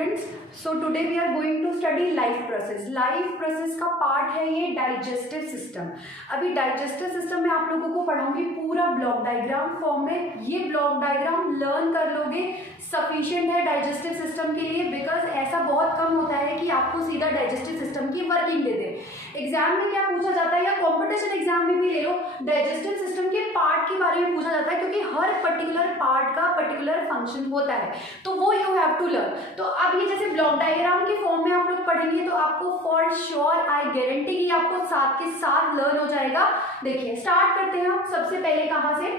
Students, so today we are going to study life process. Life process का part है ये digestive system. अभी digestive system में आप लोगों को पढ़ाऊंगी पूरा ब्लॉक डायग्राम फॉर्म में। ये ब्लॉक डायग्राम लर्न कर लोगे सफिशिएंट है डाइजेस्टिव सिस्टम के लिए, बिकॉज ऐसा बहुत कम होता है कि आपको सीधा डाइजेस्टिव सिस्टम की वर्किंग दे दे। एग्जाम में क्या पूछा जाता है या कॉम्पिटिशन एग्जाम में भी ले लो, डाइजेस्टिव सिस्टम के पार्ट के बारे में पूछा जाता है, क्योंकि हर पर्टिकुलर पार्ट का पर्टिकुलर फंक्शन होता है, तो वो यू हैव टू लर्न। तो अब ये जैसे ब्लॉक डायग्राम के फॉर्म में आप लोग पढ़ेंगे तो आपको फॉर श्योर आई गारंटी कि आपको साथ के साथ लर्न हो जाएगा। देखिए स्टार्ट करते हैं हम सबसे पहले कहाँ से,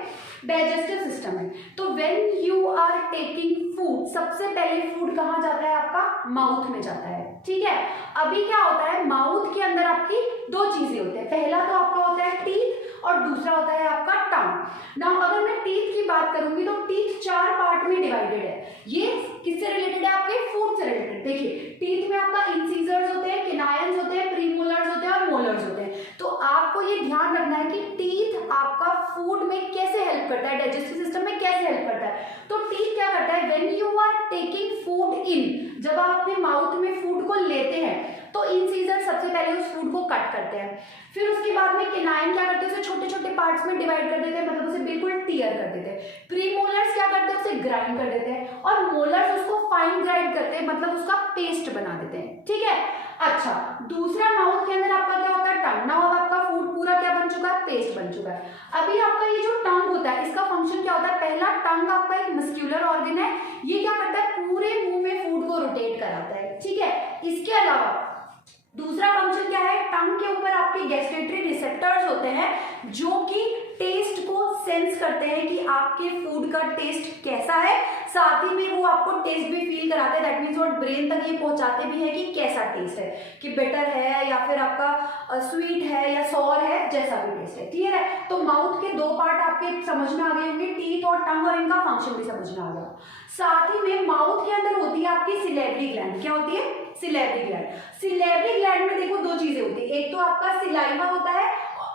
डाइजेस्टिव सिस्टम है। तो when you are taking food, सबसे पहले फूड कहाँ जाता है, आपका माउथ में जाता है, ठीक है। अभी क्या होता है, माउथ के अंदर आपकी दो चीजें होती है, पहला तो आपका होता है टीथ और दूसरा होता है आपका टंग। नाउ अगर मैं टीथ की बात करूंगी तो टीथ चार पार्ट में डिवाइडेड है। ये किससे रिलेटेड है, आपके फूड से रिलेटेड। देखिए टीथ में आपका इंसीजर्स होते हैं, केनाइन्स होते हैं, प्रीमोलर्स होते हैं और मोलर्स होते हैं। तो आपको ये ध्यान रखना है कि टीथ आपका फूड में कैसे हेल्प करता है, डाइजेस्टिव सिस्टम में कैसे हेल्प करता है। तो टीथ क्या करता है, when you are taking food in, जब आप अपने माउथ में फूड को लेते हैं तो इंसीजर सबसे पहले उस फूड को कट करते हैं। फिर उसके बाद में केनाइन क्या करते हैं, उसे छोटे छोटे पार्ट्स में डिवाइड कर देते हैं, मतलब उसे बिल्कुल टीयर कर देते हैं। प्रीमोलर्स क्या करते हैं, उसे ग्राइंड कर देते हैं और मोलर्स उसको फाइन ग्राइंड करते हैं, मतलब उसका पेस्ट बना देते हैं, ठीक है। अच्छा, दूसरा माउथ के अंदर आपका क्या होता है, टंग। नाउ अब आपका फूड पूरा क्या बन चुका है, पेस्ट बन चुका है। अभी आपका ये जो टंग होता है इसका फंक्शन क्या होता है, पहला टंग आपका एक मस्क्यूलर ऑर्गन है, ये क्या करता है, पूरे मुंह में फूड को रोटेट कराता है, ठीक है। इसके अलावा दूसरा फंक्शन क्या है, टंग के ऊपर आपके गैस्ट्रेटरी रिसेप्टर्स होते हैं जो कि टेस्ट को सेंस करते हैं कि आपके फूड का टेस्ट कैसा है, साथ ही में वो आपको टेस्ट भी फील कराते हैं। दैट मीन्स वो ब्रेन तक ये पहुंचाते भी है कि कैसा टेस्ट है, कि बेटर है या फिर आपका स्वीट है या सॉर है, जैसा भी टेस्ट है, क्लियर है। तो माउथ के दो पार्ट आपके समझ में आ गए होंगे, टीथ और टंग, और इनका फंक्शन भी समझ में आ गया। साथ ही में माउथ के अंदर होती है आपकी सिलेवरी ग्लैंड। क्या होती है, सिलेवरी ग्लैंड। सिलेवरी ग्लैंड में देखो दो चीजें होती है, एक तो आपका सिलाइवा होता है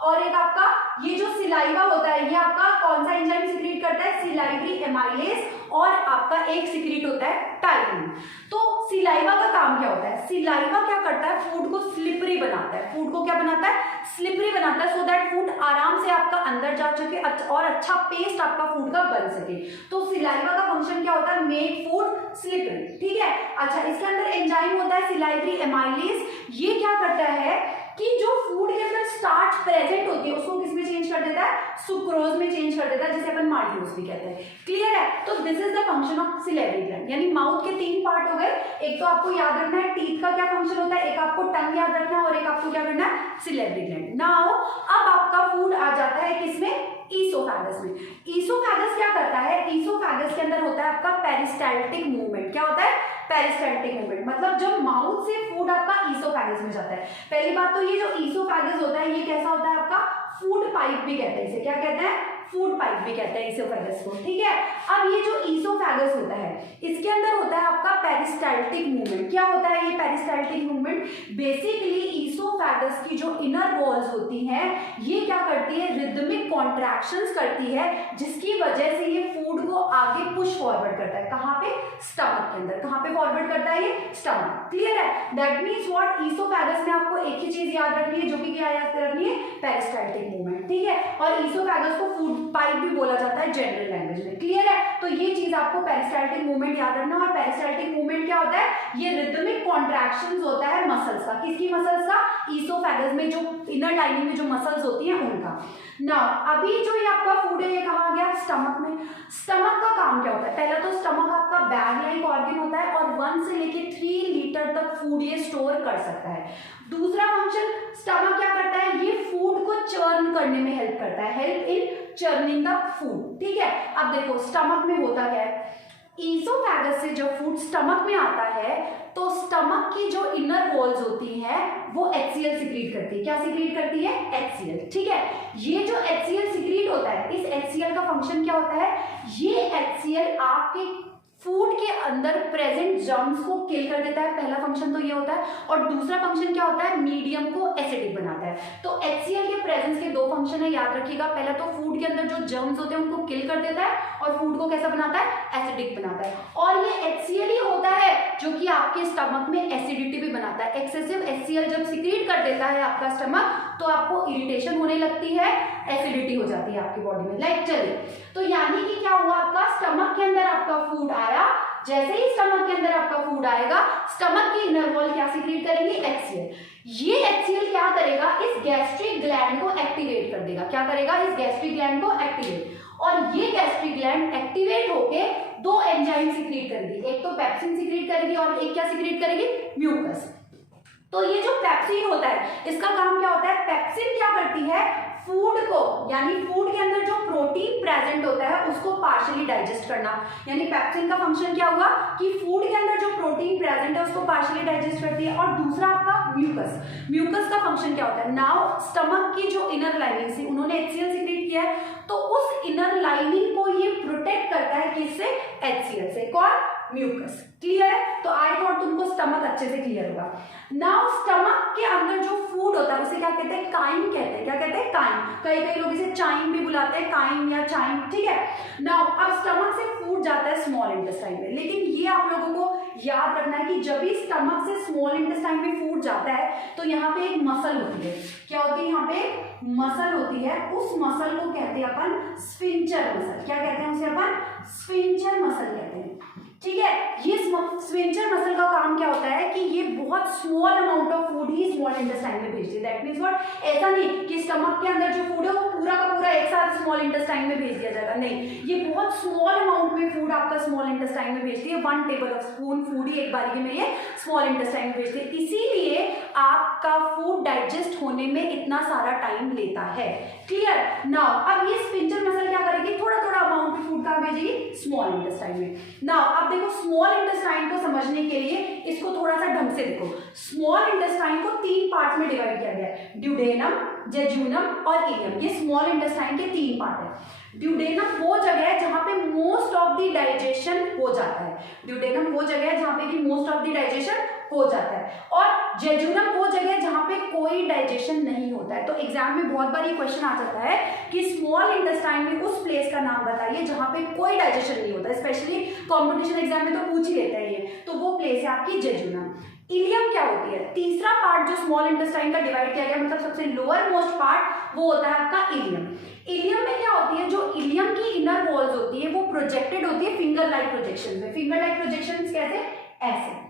और एक आपका ये जो सिलाइवा होता है ये आपका कौन सा एंजाइम सिक्रीट करता है, सिलाइवरी एमाइलेज, और आपका एक सिक्रीट होता है टाइलिन। तो सिलाइवा का काम क्या होता है, सिलाइवा क्या करता है, फूड को स्लिपरी बनाता है। फूड को क्या बनाता है, स्लिपरी बनाता है, सो दैट फूड आराम से आपका अंदर जा सके और अच्छा पेस्ट आपका फूड का बन सके। तो सिलाइवा का फंक्शन क्या होता है, मेक फूड स्लिपरी, ठीक है। अच्छा, इसके अंदर एंजाइम होता है सिलाइवरी एमाइलेज, ये क्या करता है कि जो फूड के अंदर स्टार्च प्रेजेंट होती है उसको किसमें चेंज कर देता है, सुक्रोज में चेंज कर देता है, जिसे अपन माल्टोज भी कहते हैं, क्लियर है। तो this is the function of salivary gland. यानी माउथ के तीन पार्ट हो गए, एक तो आपको याद रखना है टीथ का क्या फंक्शन होता है, एक आपको टंग याद रखना है और एक आपको क्या करना है, सिलेवरी ग्लैंड। नाउ अब आपका फूड आ जाता है किसमें, ईसोफेगस में। ईसोफेगस क्या करता है, ईसोफेगस के अंदर होता है आपका पेरिस्टाल्टिक मूवमेंट। क्या होता है, पेरिस्टाल्टिक मूवमेंट, मतलब जब माउथ से फूड आपका ईसोफेगस में जाता है। पहली बात तो ये जो ईसोफेगस होता है ये कैसा होता है आपका, फूड पाइप भी कहते हैं इसे, क्या कहते हैं, फूड पाइप भी कहते हैं ईसोफेगस को, ठीक है। अब ये जो ईसोफेगस होता है इसके अंदर होता है आपका पेरिस्टाल्टिक मूवमेंट। क्या होता है ये पेरिस्टाल्टिक मूवमेंट, बेसिकली ईसोफेगस की जो इनर वॉल्स होती हैं ये क्या करती है, रिदमिक कॉन्ट्रैक्शंस करती है, जिसकी वजह से ये फूड को आगे पुश फॉरवर्ड करता है। कहाँ पे, स्टमक के अंदर। कहाँ पे फॉरवर्ड करता है ये, स्टमक, क्लियर है। दैट मीन्स व्हाट, ईसोफेगस में आपको एक ही चीज याद रखनी है, जो कि क्या याद रखनी है, पेरिस्टाल्टिक मूवमेंट, ठीक है। और ईसोफेगस को फूड पाइप भी बोला जाता है जनरल लैंग्वेज में, क्लियर है। तो ये चीज आपको पेरिस्टाल्टिक मूवमेंट याद रखना। और पेरिस्टाल्टिक मूवमेंट क्या होता है, ये रिदमिक कॉन्ट्रैक्शंस होता है मसल्स का। किसकी मसल्स का, ईसोफेगस में जो इनर लाइनिंग में जो मसल्स होती हैं उनका। नाउ अभी जो ये आपका फूड है ये कहाँ आ गया, स्टमक में। स्टमक का काम क्या होता है, पहला तो स्टमक आपका बैग लाइक ऑर्गन होता है और 1 से लेके 3 लीटर तक फूड ये स्टोर कर सकता है। दूसरा फंक्शन स्टमक क्या करता है, ये फूड को चर्न करने में हेल्प करता है, help in churning the food, ठीक है। अब देखो स्टमक में होता क्या है, ईसोफेगस से जब फूड स्टमक में आता है तो स्टमक की जो इनर वॉल्स होती हैं वो HCl सिक्रीट करती है। क्या सिक्रीट करती है, HCl, ठीक है। ये जो HCl सिक्रीट होता है, इस HCl का फंक्शन क्या होता है, ये HCl आपके फूड के अंदर प्रेजेंट जर्म्स को किल कर देता है। पहला फंक्शन तो ये होता है। और दूसरा फंक्शन क्या होता है, मीडियम को एसिडिक बनाता है। तो HCl के प्रेजेंस के दो फंक्शन है, याद रखिएगा। पहला तो फूड के अंदर जो जर्म्स होते हैं उनको किल कर देता है और फूड को कैसा बनाता है, एसिडिक बनाता है। और ये HCl ही होता है जो कि कि आपके स्टमक में एसिडिटी भी बनाता है। एक्सेसिव HCl जब सिक्रीट कर देता है आपका स्टमक तो आपको इरिटेशन होने लगती है, एसिडिटी हो जाती है आपकी बॉडी में। लाइक चलिए, तो यानी कि क्या हुआ, आपका स्टमक के अंदर आपका फूड आया, जैसे ही स्टमक के अंदर आपका फूड आएगा, स्टमक की इनर वॉल क्या सिक्रीट करेगी, HCl। ये HCl क्या करेगा, इस गैस्ट्रिक ग्लैंड को एक्टिवेट कर देगा। क्या करेगा, इस गैस्ट्रिक ग्लैंड को एक्टिवेट, और ये गैस्ट्रिक ग्लैंड एक्टिवेट होके दो एंजाइम सिक्रीट करेगी, एक तो पेप्सिन सिक्रीट करेगी और एक क्या सिक्रीट करेगी, म्यूकस। तो ये जो पेप्सिन होता है, इसका काम क्या होता है, पेप्सिन क्या करती है, फूड को, यानी फूड के अंदर जो प्रोटीन प्रेजेंट होता है उसको पार्शियली डाइजेस्ट करना। यानी पेप्सिन का फंक्शन क्या हुआ कि फूड के अंदर जो प्रोटीन प्रेजेंट है उसको पार्शियली डाइजेस्ट करती है। और दूसरा आपका म्यूकस, म्यूकस का फंक्शन क्या होता है, नाउ स्टमक की जो इनर लाइनिंग थी उन्होंने HCl सिक्रीट किया है, तो उस इनर लाइनिंग को ये प्रोटेक्ट करता है किससे, HCl से, कौन, म्यूकस। क्लियर है, तो आई थॉट तुमको स्टमक अच्छे से क्लियर होगा। नाउ स्टमक के अंदर जो फूड होता है उसे क्या कहते हैं, काइम कहते हैं। क्या कहते हैं, काइम। कई कई लोग इसे चाइम भी बुलाते हैं, काइम या चाइम, ठीक है। नाउ अब स्टमक से फूड जाता है स्मॉल इंटेस्टाइन में, लेकिन ये आप लोगों को याद रखना है कि जब भी स्टमक से स्मॉल इंटेस्टाइन में फूड जाता है तो यहाँ पे एक मसल होती है। क्या होती है, यहाँ पे मसल होती है, उस मसल को कहते हैं अपन स्फिंक्टर मसल। क्या कहते हैं उसे अपन, स्फिंक्टर मसल कहते हैं, ठीक है। ये स्फिंक्टर मसल का काम क्या होता है कि ये बहुत small amount of food he small intestine में भेजती है। दैट मींस व्हाट, ऐसा नहीं कि स्टमक के अंदर जो फूड है वो पूरा का पूरा एक साथ स्मॉल इंटेस्टाइन में भेज दिया जाएगा, नहीं, ये बहुत स्मॉल अमाउंट में फूड आपका स्मॉल इंटेस्टाइन में भेजती है। 1 टेबल ऑफ स्पून फूड ही एक बारी में ये स्मॉल इंटेस्टाइन में भेजती है, इसीलिए आपका फूड डाइजेस्ट होने में इतना सारा टाइम लेता है। क्लियर। नाउ अब ये स्फिंक्टर मसल क्या करेगी, थोड़ा थोड़ा अमाउंट ऑफ फूड कहाँ भेजेगी, स्मॉल इंटेस्टाइन में। नाउ अब देखो, स्मॉल इंटेस्टाइन को समझने के लिए इसको थोड़ा सा ढंग से देखो। स्मॉल इंटेस्टाइन को 3 पार्ट में डिवाइड किया गया है, ड्यूडेनम, जेजुनम और इलियम। ये स्मॉल इंटेस्टाइन के 3 पार्ट है। ड्यूडेनम वो जगह है जहां पे मोस्ट ऑफ द डाइजेशन हो जाता है, ड्यूडेनम वो जगह है जहां पे कि मोस्ट ऑफ द डाइजेशन हो जाता है, और जेजुनम वो जगह है जहां पे कोई डाइजेशन नहीं होता है। तो एग्जाम में बहुत बार ये क्वेश्चन आ जाता है कि स्मॉल इंटेस्टाइन में उस प्लेस का नाम बताइए जहां पे कोई डाइजेशन नहीं होता, स्पेशली कॉम्पिटिशन एग्जाम में तो पूछ ही लेता है ये, तो वो प्लेस है आपकी जेजुनम। इलियम क्या होती है, तीसरा पार्ट जो स्मॉल इंटेस्टाइन का डिवाइड किया गया, मतलब सबसे लोअर मोस्ट पार्ट, वो होता है आपका इलियम। इलियम में क्या होती है, जो इलियम की इनर वॉल्स होती है वो प्रोजेक्टेड होती है फिंगर लाइक प्रोजेक्शन में। फिंगर लाइक प्रोजेक्शन कैसे, ऐसे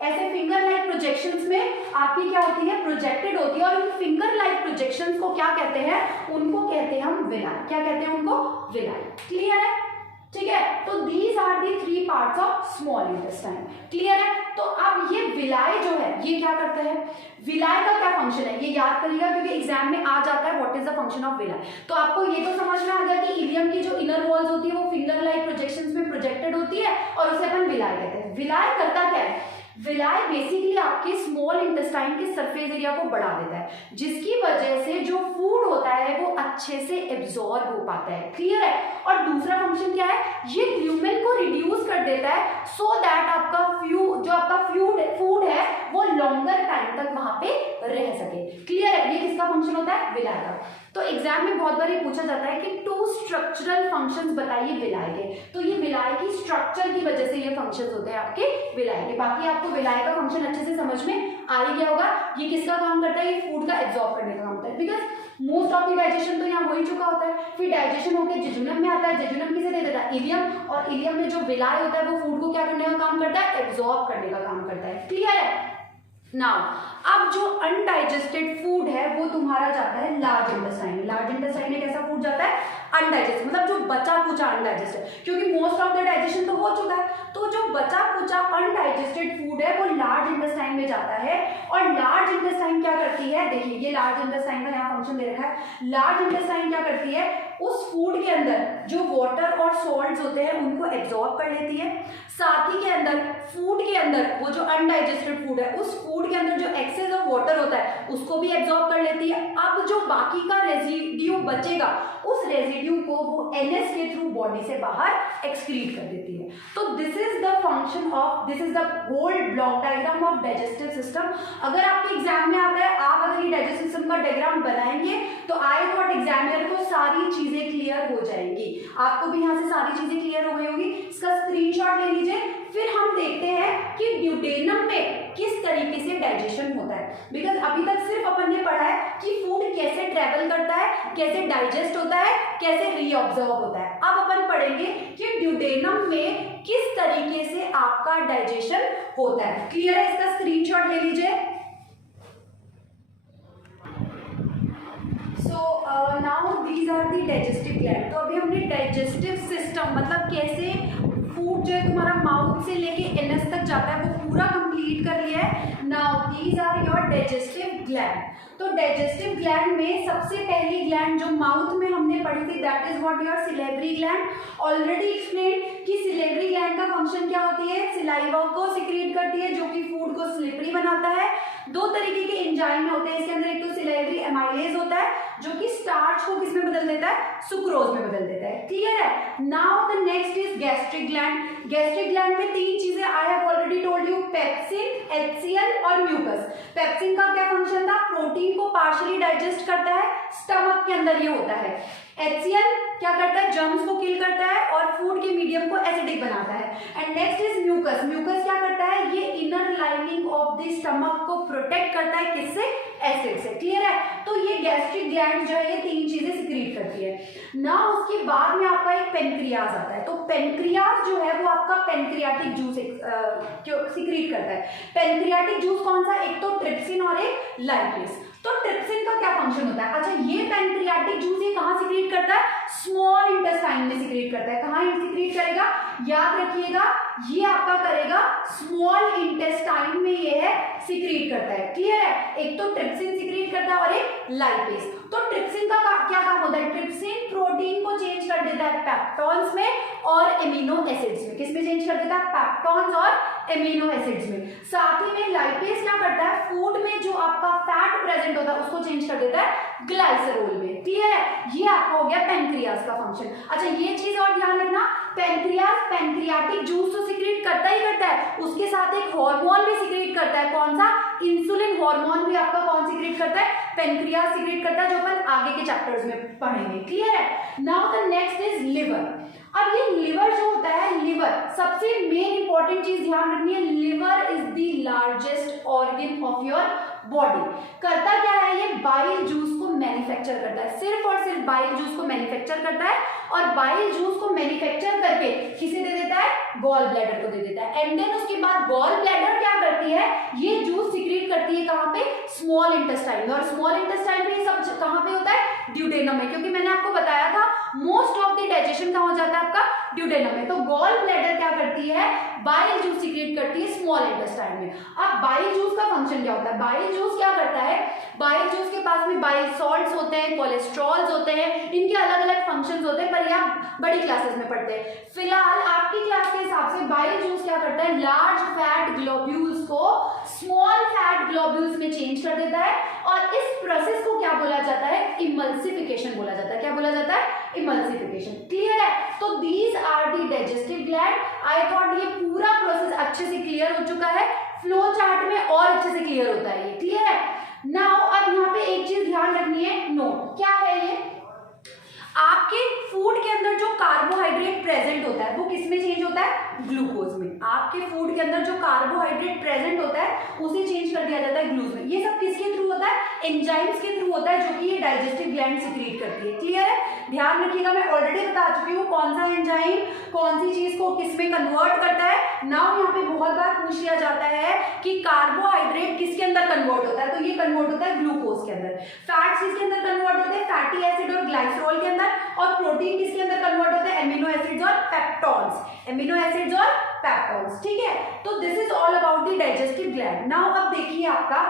ऐसे फिंगर लाइक प्रोजेक्शंस में आपकी क्या होती है, प्रोजेक्टेड होती है, और इन फिंगर लाइक प्रोजेक्शंस को क्या कहते हैं, उनको कहते हैं हम विलाई। क्या कहते हैं उनको, विलाई। क्लियर है, ठीक है। तो these are the 3 parts of small intestine. Clear है। तो अब ये विलाई जो है ये क्या करता है, विलाई का क्या फंक्शन है, ये याद करिएगा क्योंकि एग्जाम में आ जाता है what is the function of villi. तो आपको ये तो समझ में आ गया कि इलियम की जो इनर वॉल्स होती है वो फिंगर लाइक प्रोजेक्शंस में प्रोजेक्टेड होती है और उसे अपन विलाई कहते हैं। विलाई करता क्या है, विलाई बेसिकली आपके स्मॉल इंटेस्टाइन के सरफेस एरिया को बढ़ा देता है, जिसकी वजह से जो फूड होता है वो अच्छे से एब्जॉर्ब हो पाता है। क्लियर है। और दूसरा फंक्शन क्या है, ये ल्यूमेन को रिड्यूस कर देता है सो दैट आपका जो आपका फूड है वो लॉन्गर टाइम तक वहां पे रह सके। क्लियर है। ये किसका फंक्शन होता है, विलाई का। तो एग्जाम में बहुत बार ये पूछा जाता है कि 2 स्ट्रक्चरल फंक्शंस बताइए विलाई के, तो ये विलाई की स्ट्रक्चर की वजह से ये फंक्शंस होते हैं आपके विलाई के। बाकी आपको विलाई का फंक्शन अच्छे से समझ में आ ही गया होगा। ये किसका काम करता है, ये फूड का एब्जॉर्ब करने का काम करता है, because most of the digestion तो यहाँ हो ही चुका होता है। फिर डाइजेशन होकर जेजुनम में आता है, जेजुनम किसे दे देता है, इलियम, और इलियम में जो विलाई होता है वो फूड को क्या करने का काम करता है, एब्जॉर्ब करने का काम करता है। क्लियर है। नाउ अब जो अनडाइजेस्टेड फूड है वो तुम्हारा जाता है लार्ज इंटेस्टाइन। लार्ज इंटेस्टाइन में कैसा फूड जाता है, अनडाइजेस्टेड, मतलब जो बचा कुचा अनडाइजेस्टेड, क्योंकि मोस्ट ऑफ द डाइजेशन तो हो चुका है, तो जो बचा कुचा अनडाइजेस्टेड फूड है वो लार्ज इंटेस्टाइन में जाता है। और लार्ज इंटेस्टाइन क्या करती है, देखिए ये लार्ज इंटेस्टाइन का यहाँ फंक्शन दे रखा है। लार्ज इंटेस्टाइन क्या करती है, उस फूड के अंदर जो वाटर और सॉल्ट्स होते हैं उनको एब्जॉर्ब कर लेती है, साथ ही के अंदर फूड के अंदर वो जो अनडाइजेस्टेड फूड है उस फूड के अंदर जो एक्सेस ऑफ वाटर होता है उसको भी एब्जॉर्ब कर लेती है। अब जो बाकी का रेजिड्यू बचेगा उस रेजिड्यू को वो एनएस के थ्रू बॉडी से बाहर एक्सक्रीट कर देती है। तो this is the function of, this is the whole block diagram of digestive system. अगर आपके एग्जाम में आता है, आप अगर ये डाइजेस्टिव सिस्टम का डायग्राम बनाएंगे तो आई थॉट एग्जामिनर को सारी चीजें क्लियर हो जाएंगी। आपको भी यहाँ से सारी चीजें क्लियर हो गई होगी। इसका स्क्रीनशॉट ले लीजिए। फिर हम देखते हैं कि ड्यूडेनम में किस तरीके से डाइजेशन होता है, बिकॉज अभी तक सिर्फ अपन ने पढ़ा है कि फूड कैसे ट्रेवल करता है, कैसे डाइजेस्ट होता है, कैसे रीअब्जॉर्ब होता है। अब अपन पढ़ेंगे कि ड्यूडेनम में किस तरीके से आपका डाइजेशन होता है। क्लियर है? इसका स्क्रीनशॉट ले लीजिए। Now these are the digestive gland. तो अभी हमने डाइजेस्टिव सिस्टम मतलब कैसे फूड जो है तुम्हारा माउथ से लेके एनस तक जाता है वो पूरा कंप्लीट कर लिया है। Now these are your digestive gland. तो डाइजेस्टिव ग्लैंड में सबसे पहली ग्लैंड जो माउथ में हमने पढ़ी थी that is what your salivary gland. Already explain कि सिलेवरी ग्लैंड का फंक्शन क्या होती है, सिलाइवा को सिक्रीट करती है जो कि फूड को स्लिपरी बनाता है। दो तरीके के एंजाइम होते हैं इसके अंदर, एक तो सिलेवरी एमाइलेज होता है जो कि स्टार्च को किस में बदल देता है, सुक्रोज में बदल देता है। क्लियर है? Now the next is gastric gland. Gastric gland में तीन चीजें आई have already told you, pepsin, HCl और म्यूकस। पेप्सिन का क्या फंक्शन था, प्रोटीन को पार्शियली डाइजेस्ट करता है, स्टमक के अंदर ये होता है। HCl क्या करता है, जर्म्स को किल करता है और फूड के मीडियम को एसिडिक बनाता है। And next is mucus. Mucus क्या करता है, ये inner lining of the stomach को प्रोटेक्ट करता है, किससे, एसिड से। क्लियर है? तो ये गैस्ट्रिक ग्लैंड जो है ये तीन चीजें सिक्रीट करती है ना। उसके बाद में आपका एक पेनक्रियाज आता है। तो पेनक्रियाज जो है वो आपका पेनक्रियाटिक जूस सिक्रीट करता है। पेनक्रियाटिक जूस कौन सा, एक तो ट्रिप्सिन और एक लाइपेज। तो ट्रिप्सिन का क्या फंक्शन होता है, अच्छा ये पेनक्रियाटिक जूस ये कहाँ सिक्रीट करता है, स्मॉल इंटेस्टाइन में सिक्रीट करता है। कहाँ सिक्रीट करेगा, याद रखिएगा ये आपका करेगा स्मॉल इंटेस्टाइन में, ये है सिक्रीट करता है। क्लियर है? एक तो ट्रिप्सिन सिक्रीट करता है और एक लाइपेज। तो ट्रिप्सिन का क्या काम होता है, ट्रिप्सिन प्रोटीन को चेंज कर देता है पेप्टॉन्स में और एमिनो एसिड्स में। किसमें चेंज कर देता है, पेप्टॉन्स और एमिनो एसिड्स में। साथ ही में लाइपेज क्या करता है, फूड में जो आपका फैट प्रेजेंट होता है उसको चेंज कर देता है ग्लाइसरोल में। क्लियर है? ये आपका हो गया पेनक्रियाज का फंक्शन। अच्छा ये चीज और ध्यान रखना, पेनक्रियाज पेनक्रियाटिक जूस तो सिक्रीट करता ही करता है, उसके साथ एक हार्मोन भी सिक्रीट करता है। कौन सा, इंसुलिन हार्मोन भी आपका कौन सिक्रीट करता है, पेनक्रियाज सिक्रीट करता है, जो अपन आगे के चैप्टर्स में पढ़ेंगे। क्लियर है? Now the next is liver. अब ये लिवर जो होता है, लिवर सबसे मेन इंपॉर्टेंट चीज ध्यान रखनी है, liver is the largest organ of your body. करता क्या है, ये बाइल जूस को मैन्युफैक्चर करता है, सिर्फ और सिर्फ बाइल जूस को मैन्युफैक्चर करता है और बाइल जूस को मैन्युफैक्चर करके किसे दे देता है, गॉल ब्लैडर को दे देता है। एंड देन उसके बाद गॉल ब्लैडर क्या करती है, ये जूस सिक्रीट करती है कहाँ पे, स्मॉल इंटेस्टाइन। और स्मॉल इंटेस्टाइन में सब कहाँ पे होता है, ड्यूडेनम में, क्योंकि मैंने आपको बताया था मोस्ट ऑफ द डाइजेशन कहाँ हो जाता है आपका, ड्यूडेनम में। तो गॉल ब्लैडर क्या करती है, बाइल जूस सिक्रीट करती है स्मॉल इंटेस्टाइन में। अब बाइल जूस का फंक्शन क्या होता है, बाइल जूस क्या करता है, बाइल जूस के पास में बाइल सॉल्ट्स होते हैं, कोलेस्ट्रॉल्स होते हैं, इनके अलग अलग फंक्शंस होते हैं, पर ये आप बड़ी क्लासेस में पढ़ते हैं। फिलहाल आपकी क्लास के हिसाब से बाइल जूस क्या करता है, लार्ज फैट ग्लोब्यूल्स को स्मॉल फैट ग्लोब्यूल्स में चेंज कर देता है और इस प्रोसेस को क्या बोला जाता है, इमल्सिफिकेशन बोला जाता है। क्या बोला जाता है, इमल्सिफिकेशन। क्लियर है? तो these are the digestive gland. I thought ये पूरा प्रोसेस अच्छे से क्लियर हो चुका है, फ्लो चार्ट में और अच्छे से क्लियर होता है ये। क्लियर है? नाउ अब यहाँ पे एक चीज ध्यान रखनी है, नोट क्या है ये, आपके फूड के अंदर जो कार्बोहाइड्रेट प्रेजेंट होता है वो किसमें चेंज होता है, ग्लूकोज में। आपके फूड के अंदर जो कार्बोहाइड्रेट प्रेजेंट होता है उसे चेंज कर दिया जाता है ग्लूकोज में। ये सब किसके थ्रू होता है, एंजाइम्स के थ्रू होता है, जो कि ये डाइजेस्टिव ग्लैंड सिक्रीट करती है। क्लियर है? ध्यान रखिएगा, मैं ऑलरेडी बता चुकी हूँ कौन सा एंजाइम कौन सी चीज को किसमें कन्वर्ट करता है। नाउ यहाँ पे बहुत बार पूछ लिया जाता है कि कार्बोहाइड्रेट किसके अंदर कन्वर्ट होता है, तो ये कन्वर्ट होता है ग्लूकोज के अंदर। फैट्स किसके अंदर कन्वर्ट होते हैं, फैटी एसिड और ग्लाइसरॉल के अंदर। और प्रोटीन किसके अंदर कन्वर्ट होते हैं, एमिनो एसिड्स और पेप्टॉन्स, एमिनो एसिड्स और पेप्टॉन्स। ठीक है? तो this is all about the digestive gland. Now अब देखिए आपका,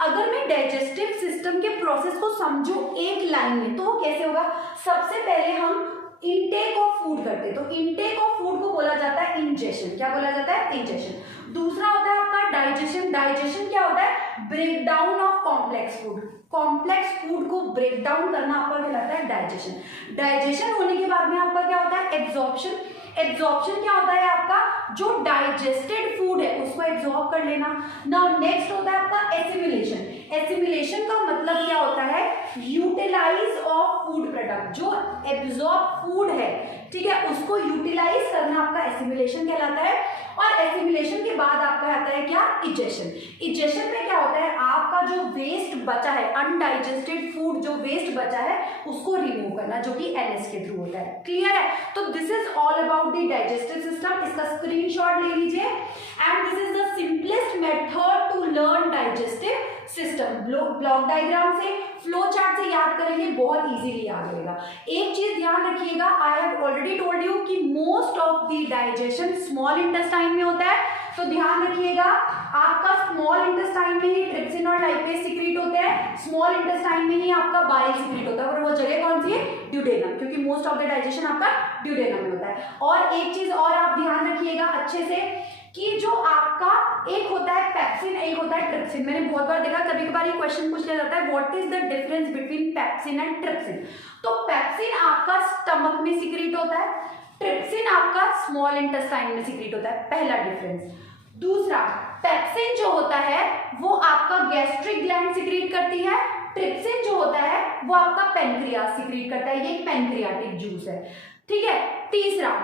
अगर मैं डाइजेस्टिव सिस्टम के प्रोसेस को समझूं एक लाइन में तो वो कैसे होगा। सबसे पहले हम इनटेक ऑफ फूड करते हैं, तो इनटेक ऑफ फूड को बोला जाता है इंजेशन। क्या बोला जाता है, इंजेशन। दूसरा होता है आपका डाइजेशन। डाइजेशन क्या होता है, break down of complex food. Complex food को ब्रेक डाउन करना आपका कहलाता है डाइजेशन। डाइजेशन होने के बाद में आपका क्या होता है, एब्जॉर्प्शन। एब्जॉर्प्शन क्या होता है आपका, जो डाइजेस्टेड फूड है उसको एब्जॉर्ब कर लेना। नाउ नेक्स्ट होता है आपका एसिमिलेशन। एसिमिलेशन का मतलब क्या होता है, यूटिलाइज ऑफ फूड प्रोडक्ट, जो एब्जॉर्ब फूड है, ठीक है, उसको यूटिलाइज करना आपका एसिमिलेशन कहलाता है। और एसिमिलेशन के बाद आपका आता है क्या, इजेशन। इजेशन में क्या होता है, आपका जो वेस्ट बचा है, अनडाइजेस्टेड फूड जो वेस्ट बचा है उसको रिमूव करना, जो कि एनएस के थ्रू होता है। क्लियर है, तो this is all about the digestive system. इसका स्क्रीनशॉट ले लीजिए and this is the simplest method to learn digestive system. Block diagram से, फ्लो चार्ट से याद करेंगे, बहुत इजीली याद रहेगा। एक चीज ध्यान रखिएगा, I have already told you कि most of the digestion small intestine में होता है, तो ध्यान रखिएगा आपका स्मॉल इंटेस्टाइन में ही ट्रिप्सिन और लाइपेज सीक्रेट होते हैं, स्मॉल इंटेस्टाइन में ही आपका बाइल सीक्रेट होता है, और वो जगह कौन सी है, ड्यूडेनम, क्योंकि मोस्ट ऑफ द डाइजेशन आपका ड्यूडेनम में होता है। और एक चीज और आप ध्यान रखिएगा अच्छे से कि जो आपका एक होता है पेप्सिन, एक होता है ट्रिप्सिन। मैंने बहुत बार देखा, कभी कभार ये क्वेश्चन पूछ लिया जाता है, what is the difference between pepsin and trypsin. तो पेप्सिन आपका स्टमक में सीक्रेट होता है, ट्रिप्सिन आपका स्मॉल इंटेस्टाइन में सीक्रेट होता है, पहला डिफरेंस। दूसरा, पेप्सिन जो होता है वो आपका गैस्ट्रिक ग्लैंड सीक्रेट करती है, ट्रिप्सिन जो होता है वो आपका पेनक्रियास सीक्रेट करता है, ये पेनक्रियाटिक जूस है, ठीक है। तीसरा,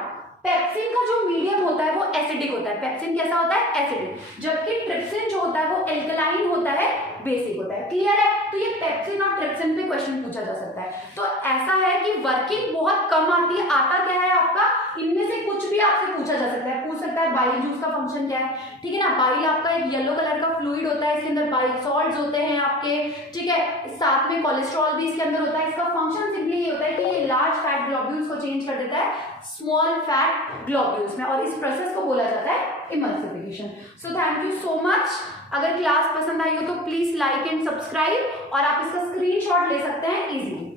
पेप्सिन का जो मीडियम होता है वो एसिडिक होता है, पेप्सिन कैसा होता है, एसिडिक, जबकि ट्रिप्सिन जो होता है वो एल्कलाइन होता है, बेसिक होता है। क्लियर है, तो ये पेप्सिन और ट्रिप्सिन पे क्वेश्चन पूछा जा सकता है। तो ऐसा है कि वर्किंग बहुत कम आती है, आता क्या है आपका, इनमें से कुछ भी आपसे पूछा जा सकता है, पूछ सकता है बाइल जूस का फंक्शन क्या है, ठीक है ना। बाइल आपका एक येलो कलर का फ्लूइड होता है, इसके अंदर बाइल सॉल्ट्स होते हैं आपके, ठीक है, साथ में कोलेस्ट्रॉल भी इसके अंदर होता है। इसका फंक्शन सिंपली ये होता है कि ये लार्ज फैट ग्लोब्यूल्स को चेंज कर देता है स्मॉल फैट ग्लोब्यूल्स में, और इस प्रोसेस को बोला जाता है emulsification. So thank you so much. अगर क्लास पसंद आई हो तो प्लीज लाइक एंड सब्सक्राइब, और आप इसका स्क्रीनशॉट ले सकते हैं इजीली।